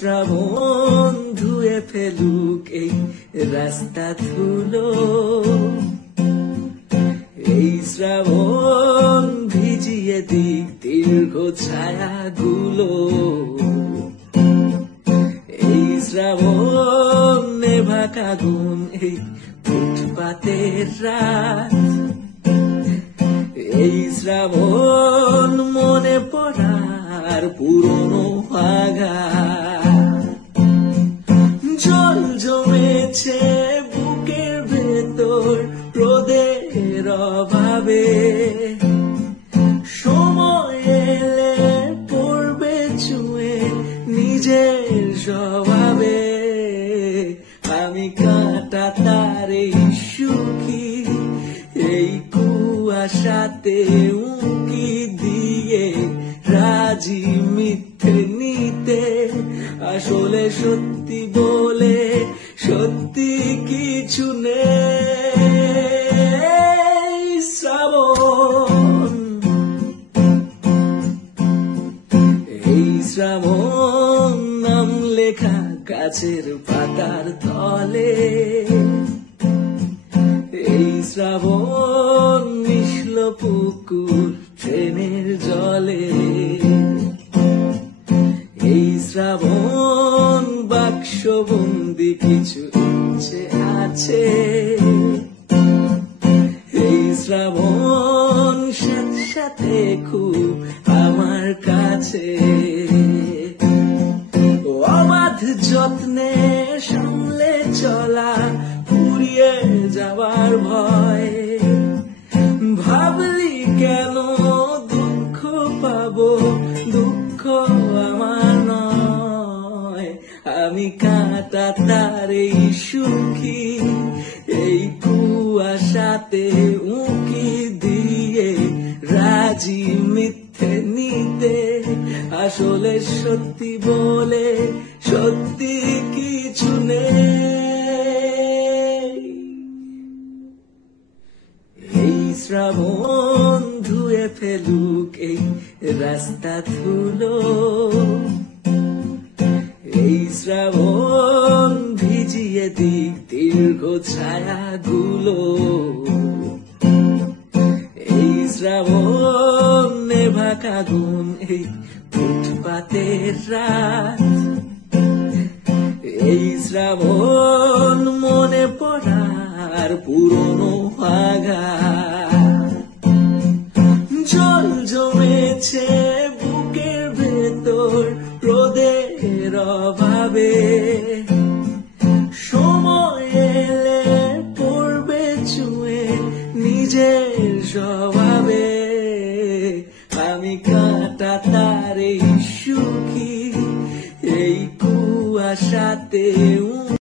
শ্রাবণ ধুয়ে ফেলুক এই রাস্তা ধুলো, এই শ্রাবণ ভিজিয়ে দিক দীর্ঘ ছায়াগুলো, এই শ্রাবণ নেভাক আগুন এই ফুটপাতের রাত, এই শ্রাবণ মনে পড়ার পুরনো আঘাত। জল জমেছে বুকের ভেতর রোদের অভাবে, সময় এলে পড়বে ছুঁয়ে নিজের স্বভাবে। আমি কাঁটা তার এই সুখী, এই কুয়াশাতে উঁকি দিয়ে রাজি মিথ্যে নিতে, আসলে সত্যি বলে সত্যি কিছু নেই। শ্রাবণ, এই শ্রাবণ নাম লেখা গাছের পাতার তলে, এই শ্রাবণ মিশল পুকুর ট্রেনের জলে, এই শ্রাবণ বাক্সবন্দি কিছু ইচ্ছে আছে, এই শ্রাবণ সাথে সাথে খুব আমার কাছে। অবাধ যত্নে সামলে চলা ফুরিয়ে যাবার ভয়, ভাবলি কেন দুঃখ পাবো, দুঃখ আমার নয়। আমি কাঁটা তার এই সুখী, এই কুয়াশাতে উঁকি দিয়ে রাজি মিথ্যে নিতে, আসলে সত্যি বলে সত্যি কিছু নেই। এই শ্রাবণ ধুয়ে ফেলুক এই রাস্তা ধুলো, এই শ্রাবণ ভিজিয়ে দিক দীর্ঘ ছায়াগুলো, এই শ্রাবণ নেভাক আগুন এই ফুটপাতের রাত, এই শ্রাবণ মনে পড়ার পুরনো আঘাত। জল জমেছে বুকের ভেতর রোদের অভাবে, সময় এলে পড়বে ছুঁয়ে নিজের স্বভাবে। আমি কাঁটা তার এই সুখী, এই কুয়াশাতে